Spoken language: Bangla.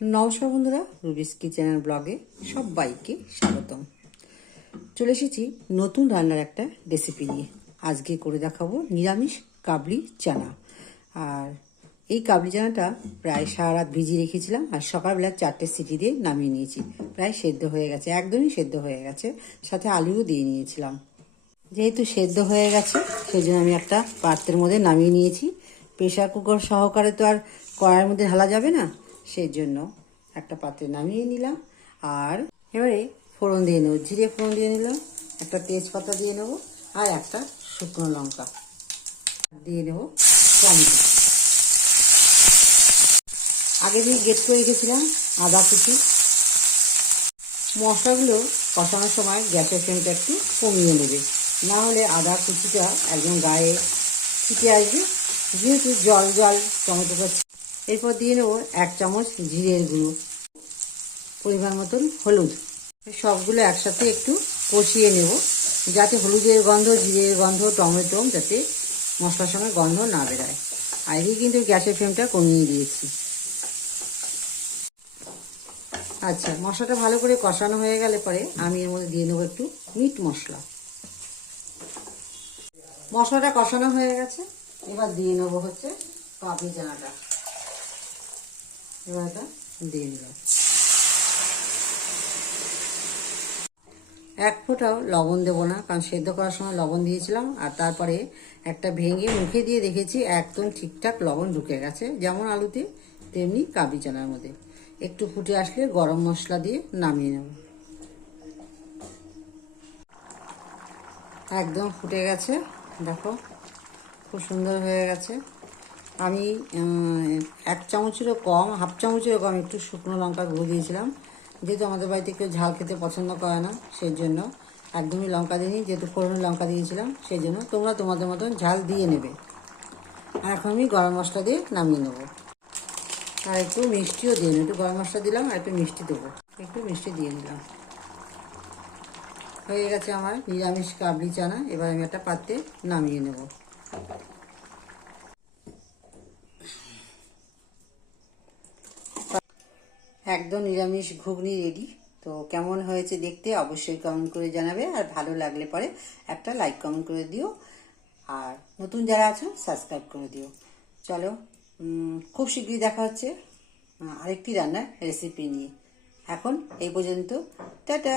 নমস্কার বন্ধুরা, রুবিস কিচেনের ব্লগে সবাইকে স্বাগতম। চলে এসেছি নতুন রান্নার একটা রেসিপি নিয়ে। আজকে করে দেখাবো নিরামিষ কাবলি চানা। আর এই কাবলি চানাটা প্রায় সারা রাত ভিজিয়ে রেখেছিলাম, আর সকালবেলা 4টে সিটি দিয়ে নামিয়ে নিয়েছি। প্রায় সেদ্ধ হয়ে গেছে, একদমই সেদ্ধ হয়ে গেছে, সাথে আলুও দিয়ে নিয়েছিলাম। যেহেতু সেদ্ধ হয়ে গেছে সেই জন্য আমি একটা পাত্রের মধ্যে নামিয়ে নিয়েছি। প্রেশার কুকার সহকারে তো আর কড়াইয়ের মধ্যে ঢালা যাবে না, সেই জন্য একটা পাত্রে নামিয়ে নিলাম। আর এবারে ফোড়ন দিয়ে নেবো, জিরে ফোড়ন দিয়ে নিলাম, একটা তেজপাতা দিয়ে নেবো, আর একটা শুকনো লঙ্কা দিয়ে নেবো। টমেটো আগে দিয়ে গেট করে রেখেছিলাম, আদা কুচি। মশলাগুলো কষানোর সময় গ্যাসের ফ্লেমটা একটু কমিয়ে নেবে, না হলে আদা কুচিটা একদম গায়ে ছিটে আসবে, যেহেতু জল জল টমেটোটা। এরপর দিয়ে নেবো 1 চামচ জিরের গুঁড়ো, পরিমাণ মতন হলুদ। সবগুলো একসাথে একটু কষিয়ে নেব, যাতে হলুদের গন্ধ, জিরের গন্ধ, টমেটো যাতে মশলার সঙ্গে গন্ধ না বেরোয়। আগেই কিন্তু গ্যাসের ফ্লেমটা কমিয়ে দিয়েছি। আচ্ছা, মশলাটা ভালো করে কষানো হয়ে গেলে পরে আমি এর মধ্যে দিয়ে নেবো একটু মিট মশলা। মশলাটা কষানো হয়ে গেছে, এবার দিয়ে নেবো হচ্ছে কাবলি চানাটা। এবার এটা দিয়ে দিলাম। 1 ফোঁটাও লবণ দেবো না, কারণ সেদ্ধ করার সময় লবণ দিয়েছিলাম। আর তারপরে একটা ভেঙে মুখে দিয়ে দেখেছি, একদম ঠিকঠাক লবণ ঢুকে গেছে, যেমন আলুতে তেমনি কাবলি চানার মধ্যে। একটু ফুটে আসলে গরম মশলা দিয়ে নামিয়ে নেব। একদম ফুটে গেছে, দেখো খুব সুন্দর হয়ে গেছে। আমি 1 চামচেরও কম, হাফ চামচেরও কম একটু শুকনো লঙ্কার গুঁড়ো দিয়েছিলাম, যেহেতু আমাদের বাড়িতে কেউ ঝাল খেতে পছন্দ করে না, সেই জন্য একদমই লঙ্কা দিইনি। যেহেতু ফোড়নে লঙ্কা দিয়েছিলাম, সেই জন্য তোমরা তোমাদের মতন ঝাল দিয়ে নেবে। আর এখন আমি গরম মশলা দিয়ে নামিয়ে নেবো। আর একটু মিষ্টিও দিয়ে নেব, একটু গরম মশলা দিলাম আর একটু মিষ্টি দেবো, একটু মিষ্টি দিয়ে দিলাম। হয়ে গেছে আমার নিরামিষ কাবলি চানা। এবার আমি একটা পাত্রে নামিয়ে নেব। একদম নিরামিষ ঘুগনি রেডি। তো কেমন হয়েছে দেখতে অবশ্যই কমেন্ট করে জানাবে, আর ভালো লাগলে পরে একটা লাইক কমেন্ট করে দিও, আর নতুন যারা আছো সাবস্ক্রাইব করে দিও। চলো, খুব শীঘ্রই দেখা হচ্ছে আরেকটি রান্নার রেসিপি নিয়ে। এখন এই পর্যন্ত, টাটা।